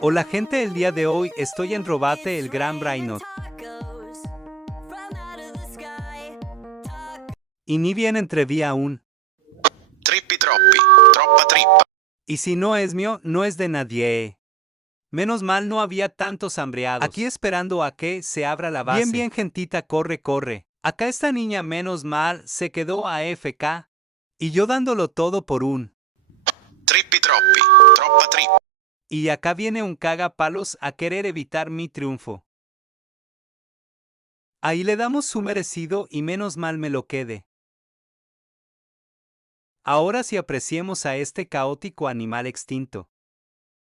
Hola gente, el día de hoy estoy en Robate el Gran Brainot. Y ni bien entreví aún. Trippi troppi, troppa trippa. Y si no es mío, no es de nadie. Menos mal no había tantos hambreados. Aquí esperando a que se abra la base. Bien, bien, gentita, corre, corre. Acá esta niña menos mal se quedó a AFK. Y yo dándolo todo por un. Trippi troppi, troppa trippa. Y acá viene un cagapalos a querer evitar mi triunfo. Ahí le damos su merecido y menos mal me lo quede. Ahora sí apreciemos a este caótico animal extinto.